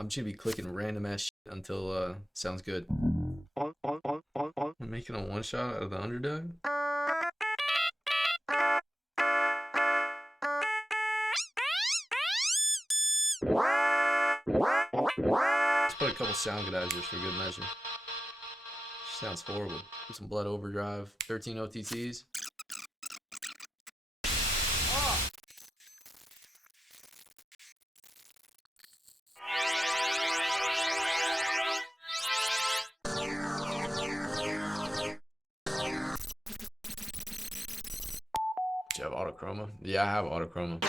I'm just gonna be clicking random ass shit until sounds good. I'm making a one shot out of the underdog. Let's put a couple sound guidizers for good measure. Sounds horrible. Put some blood overdrive, 13 OTTs. Do you have autochroma? Yeah, I have autochroma.